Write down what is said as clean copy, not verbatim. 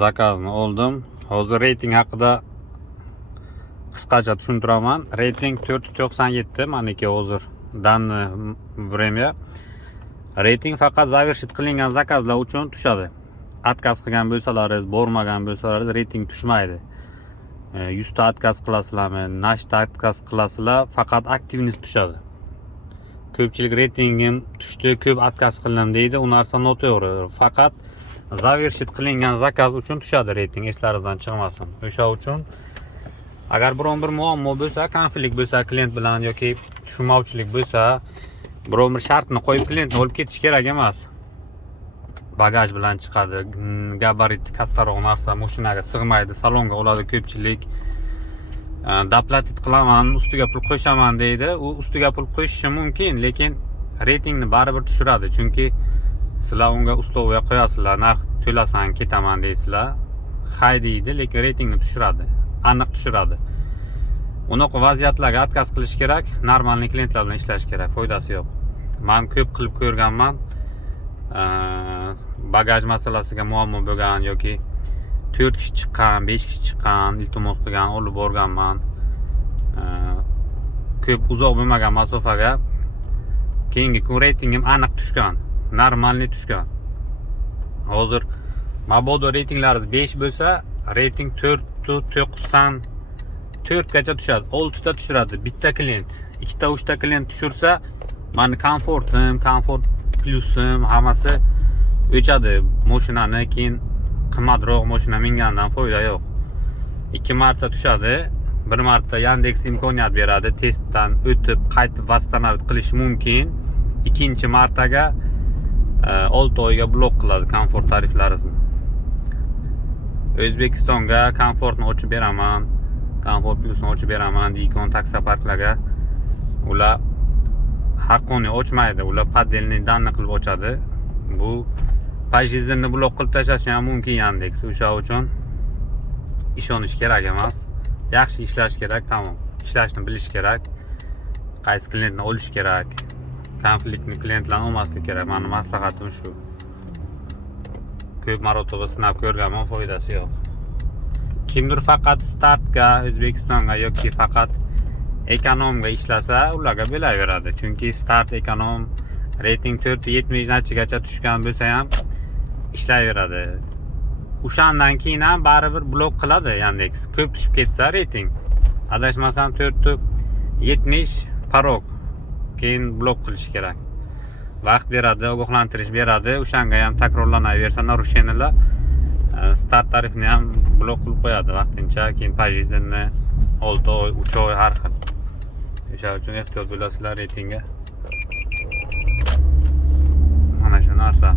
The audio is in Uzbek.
Zakazni oldim. Hozir reyting haqida qisqacha tushuntiraman. Reyting 497 maniki hozir данное время. Reyting faqat zavershit qilingan zakazlar uchun tushadi. Отказ qilgan bo'lsalaringiz, bormagan bo'lsalaringiz reyting tushmaydi. 100 ta отказ qilasizlarmi, 8 ta отказ qilasizlar, faqat aktivность tushadi. Ko'pchilik reytingim tushdi, ko'p отказ qildim deydi. U narsa noto'g'ri. Faqat zavershit qilingan zakaz uchun tushadi reyting, eslaringizdan chiqmasin. O'sha uchun agar biron bir muammo bo'lsa, konflikt bo'lsa klient bilan yoki tushunmovchilik bo'lsa, biron bir shartni qo'yib klientni olib ketish kerak emas. Bagaj bilan chiqadi, gabarit kattaroq narsa mashinaga sig'maydi, salonga oladi ko'pchilik. Doplatit qilaman, ustiga pul qo'shaman deydi. U ustiga pul qo'shishi mumkin, lekin reytingni baribir tushiradi. Chunki sizlar unga условия qo'yasizlar, narx to'lasan ketaman deysizlar. Hay deydi, lekin reytingni tushiradi. Aniq tushiradi. Unaqa vaziyatlarga отказ qilish kerak, normalniy klientlar bilan ishlash kerak, foydasi yo'q. Men ko'p qilib ko'rganman. Bagaj masalasiga muammo bo'lgan yoki 4 kishi chiqqan, 5 kishi chiqqan, iltimos qilgan, olib borganman. Ko'p uzoq bo'lmagan masofaga keyingi kun reytingim aniq tushgan, normalniy tushgan. Hozir mabodo reytinglaringiz 5 bo'lsa, reyting 494 gacha tushadi. 6 ta tushiradi bitta klient. 2 ta 3 ta klient tushirsa, meni komfortim, komfort plusim hammasi o'chadi. Mashinani keyin qimmatroq mashina mingandan foyda yo'q. 2 marta tushadi. 1 marta Yandex imkoniyat beradi, testdan o'tib qaytib восстановить qilish mumkin. Ikkinchi martaga 6 oyga blok qiladi komfort tariflaringizni. O'zbekistonga komfortni ochib beraman, komfort plusni ochib beraman deykan taksoparklarga. Ular haqqoni ochmaydi, ular paddelni danni qilib ochadi. Bu pajizimni blok qilib tashlashi ham mumkin Yandex. O'sha uchun ishonish kerak emas. Yaxshi ishlash kerak, tamom. Ishlashni bilish kerak. Qaysi klientni olish kerak. Konfliktni klientlarni olmaslik kerak. Mening maslahatim shu. Ko'p marotaba sinab ko'rganman, foydasi yo'q. Kimdir faqat startga, O'zbekistonga yoki faqat ekonomga ishlasa, ularga bo'laveradi. Chunki start ekonom reyting 470 nachigacha tushgan bo'lsa ham ishlayveradi. O'shandan keyin ham baribir blok qiladi Yandex. Ko'p tushib ketsa reyting, adashmasam 470 parok. Keyin blok qilish kerak. Vaqt beradi, ogohlantirish beradi. O'shanga ham takrorlanaversa narusheniylar start tarifini ham blok qilib qo'yadi vaqtincha, keyin pajizni 6 oy, 3 oy har xil. O'sha uchun ehtiyot bo'lasizlar reytingga. Mana shu narsa.